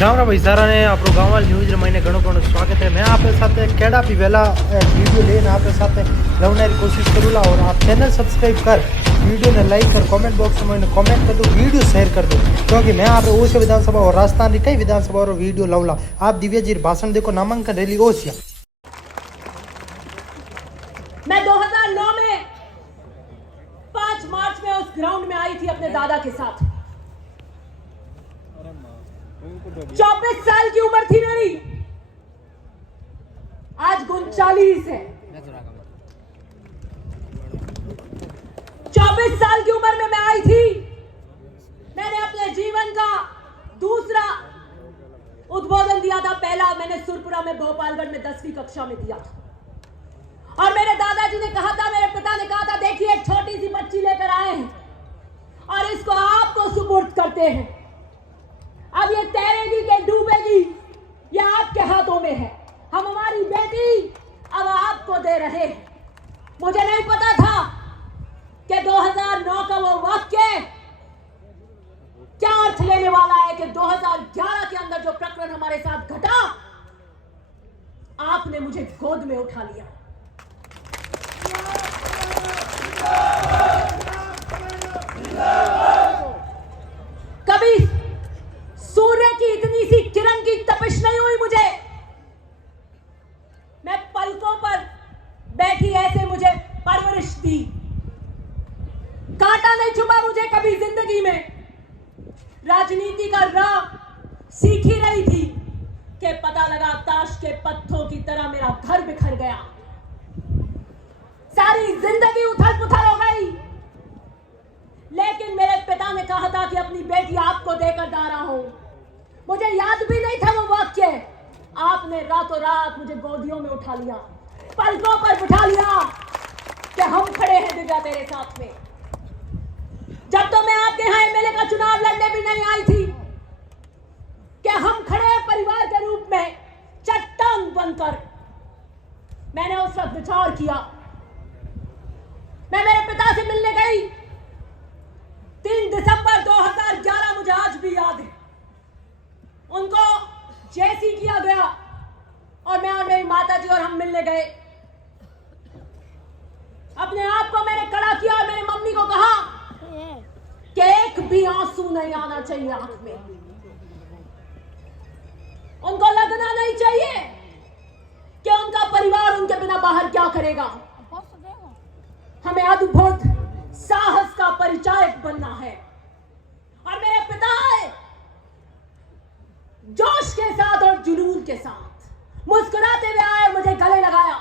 રામ રામ ભાઈ સારાને આપણું ગામવાલ ન્યૂઝ મને ઘણું ઘણું સ્વાગત है। मैं आपके साथ केड़ा भी वेला वीडियो लेने आपके साथ लवने की कोशिश करूँगा और आप चैनल सब्सक्राइब कर वीडियो ने लाइक कर कमेंट बॉक्स में कमेंट कर दो वीडियो शेयर कर दो क्योंकि मैं आप ओसिया विधानसभा और राजस्थान की कई विधानसभा और वीडियो लाऊंगा। आप दिव्या जी भाषण देखो नामांकन रैली ओसिया। मैं 2009 में 5 मार्च में उस ग्राउंड में आई थी अपने दादा के साथ। 24 साल की उम्र थी मेरी, आज 39 है। 24 साल की उम्र में मैं आई थी। मैंने अपने जीवन का दूसरा उद्बोधन दिया था। पहला मैंने सुरपुरा में भोपालगढ़ में 10वीं कक्षा में दिया था और मेरे दादाजी ने कहा था, मेरे पिता ने कहा था, देखिए एक छोटी सी बच्ची लेकर आए हैं और इसको आपको सुपुर्द करते हैं। अब ये तैरेगी कि डूबेगी ये आपके हाथों में है। हम हमारी बेटी अब आपको दे रहे हैं। मुझे नहीं पता था कि 2009 का वो वाक्य क्या अर्थ लेने वाला है कि 2011 के अंदर जो प्रकरण हमारे साथ घटा, आपने मुझे गोद में उठा लिया। कभी सूर्य की इतनी सी किरण की तपिश नहीं हुई मुझे। मैं पलकों पर बैठी ऐसे मुझे परवरिश दी। कांटा नहीं छुपा मुझे कभी जिंदगी में। राजनीति का राह सीखी रही थी कि पता लगा ताश के पत्थरों की तरह मेरा घर बिखर गया। सारी जिंदगी उथल पुथल हो गई। लेकिन मेरे पिता ने कहा था कि अपनी बेटी आपको देकर जा रहा हूं। मुझे याद भी नहीं था वो वाक्य। आपने रातों रात मुझे गोदियों में उठा लिया, पलकों पर बिठा लिया कि हम खड़े हैं दिव्या तेरे साथ में। जब तो मैं आपके यहाँ एमएलए का चुनाव लड़ने भी नहीं आई थी कि हम खड़े हैं परिवार के रूप में चट्टान बनकर। मैंने उस वक्त विचार किया। मैं मेरे पिता से मिलने गई 3 दिसंबर 2011, मुझे आज भी याद है। उनको जैसी किया गया और मैं और मेरी माताजी और हम मिलने गए। अपने आप को मैंने खड़ा किया और मेरी मम्मी को कहा कि एक भी आंसू नहीं आना चाहिए आंख में। उनको लगना नहीं चाहिए कि उनका परिवार उनके बिना बाहर क्या करेगा। हमें अद्भुत साहस का परिचायक बनना है। और मेरे पिता आए जोश के साथ और जुनून के साथ, मुस्कुराते हुए आए, मुझे गले लगाया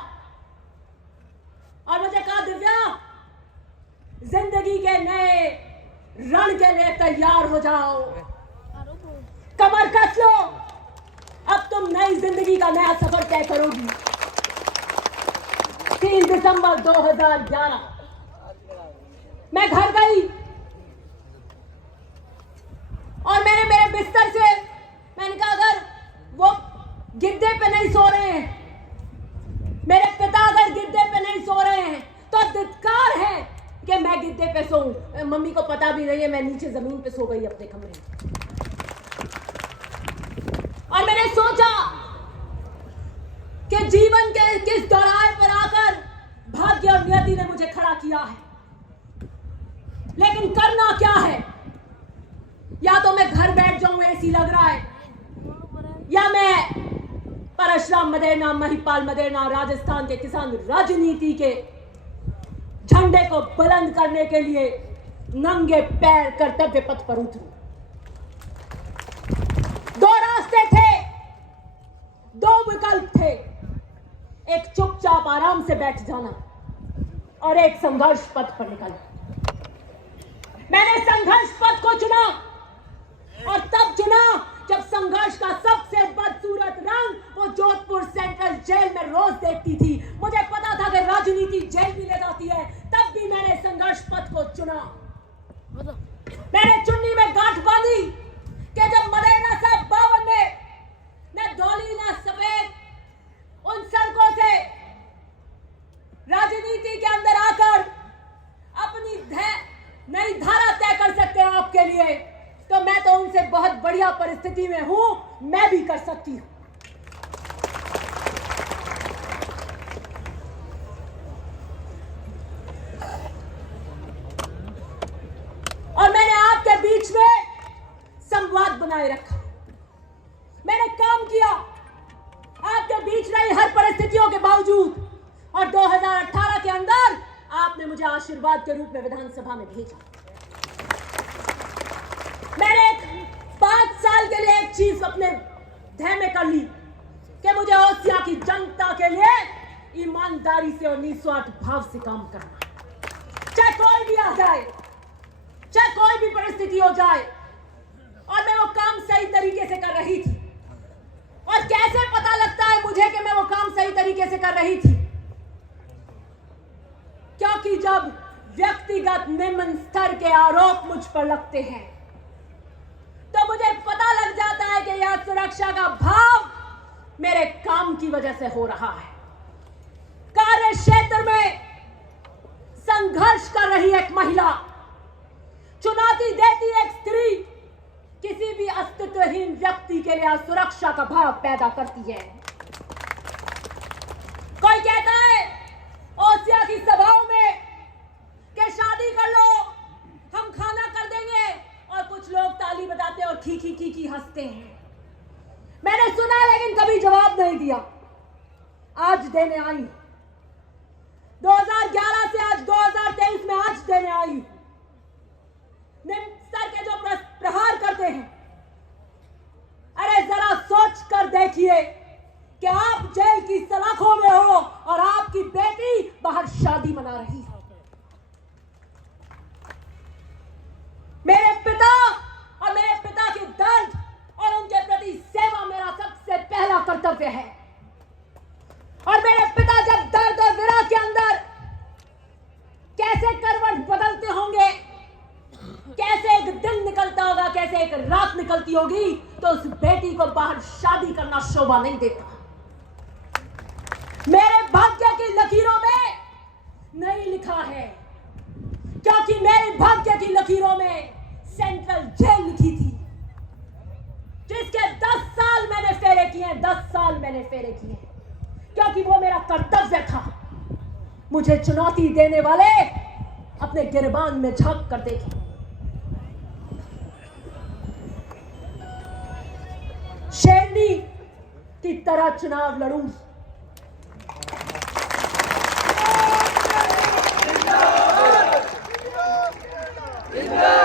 और मुझे कहा, दिव्या जिंदगी के नए रण के लिए तैयार हो जाओ, कमर कस लो, अब तुम नई जिंदगी का नया सफर तय करोगी। 3 दिसंबर 2011 मैं घर गई और मैंने मेरे बिस्तर से मैंने कहा, अगर वो गिद्दे पे नहीं सो रहे हैं, मेरे पिता अगर गिद्दे पे नहीं सो रहे हैं तो धिक्कार है कि मैं गिद्दे पे सोऊं। मम्मी को पता भी नहीं है, मैं नीचे जमीन पे सो गई अपने कमरे में। और मैंने सोचा कि जीवन के किस दौरान पर आकर भाग्य और नियति ने मुझे खड़ा किया है। लेकिन करना क्या है? या तो मैं घर बैठ जाऊं, एसी लग रहा है, या मैं परशुराम मदेरना, महिपाल मदेरना, राजस्थान के किसान राजनीति के झंडे को बुलंद करने के लिए नंगे पैर कर्तव्य पथ पर उतरूं। 2 रास्ते थे, 2 विकल्प थे। एक चुपचाप आराम से बैठ जाना और एक संघर्ष पथ पर निकलना। मैंने संघर्ष पथ को चुना और तब चुना जब संघर्ष का सबसे बदसूरत रंग वो जोधपुर सेंट्रल जेल में रोज देखती थी। मुझे पता था कि राजनीति जेल भी ले जाती है, तब भी मैंने संघर्ष पथ को चुना। मैंने चुन्नी में गांठ बांधी कि जब मदेरना साहब 52 में न धौली न सफेद उन सड़कों से राजनीति के अंदर आकर अपनी नई धारा तय कर सकते हैं आपके लिए, तो मैं तो उनसे बहुत बढ़िया परिस्थिति स्थिति में हूं, मैं भी कर सकती हूं। और मैंने आपके बीच में संवाद बनाए रखा, मैंने काम किया आपके बीच रही हर परिस्थितियों के बावजूद, और 2018 के अंदर आपने मुझे आशीर्वाद के रूप में विधानसभा में भेजा। मैंने 5 साल के लिए एक चीज अपने ध्यान में कर ली कि मुझे ओसिया की जनता के लिए ईमानदारी से और निस्वार्थ भाव से काम करना है, चाहे कोई भी आ जाए, चाहे कोई भी परिस्थिति हो जाए। और मैं वो काम सही तरीके से कर रही थी। और कैसे पता लगता है मुझे कि मैं वो काम सही तरीके से कर रही थी? क्योंकि जब व्यक्तिगत निम्न स्तर के आरोप मुझ पर लगते हैं तो मुझे पता लग जाता है कि यह सुरक्षा का भाव मेरे काम की वजह से हो रहा है। कार्य क्षेत्र में संघर्ष कर रही एक महिला, चुनौती देती एक स्त्री किसी भी अस्तित्वहीन व्यक्ति के लिए सुरक्षा का भाव पैदा करती है। कोई कहता है ओसिया की सभाओं में कि शादी कर लो, हम खाना कर देंगे, और कुछ लोग ताली बजाते और खी हंसते हैं। मैंने सुना लेकिन कभी जवाब नहीं दिया। आज देने आई, 2011 से आज 2023 में आज देने आई। निम्न स्तर के जो प्रहार करते हैं, अरे जरा सोच कर देखिए कि आप जेल की सलाखों में हो और आपकी बेटी बाहर शादी मना रही है। मेरे पिता और मेरे पिता के दर्द और उनके प्रति सेवा मेरा सबसे पहला कर्तव्य है। और मेरे पिता जब दर्द और विरह के अंदर कैसे करवट बदलते होंगे, कैसे एक दिन निकलता होगा, कैसे एक रात निकलती होगी, तो उस बेटी को बाहर शादी करना शोभा नहीं देता। मेरे भाग्य की लकीरों में नहीं लिखा है, क्योंकि मेरे भाग्य की लकीरों में सेंट्रल जेल लिखी थी, जिसके 10 साल मैंने फेरे किए, 10 साल मैंने फेरे किए, क्योंकि वो मेरा कर्तव्य था। मुझे चुनौती देने वाले अपने गिरबान में झांक कर देखें। शेरनी की तरह चुनाव लड़ूं। जिंदाबाद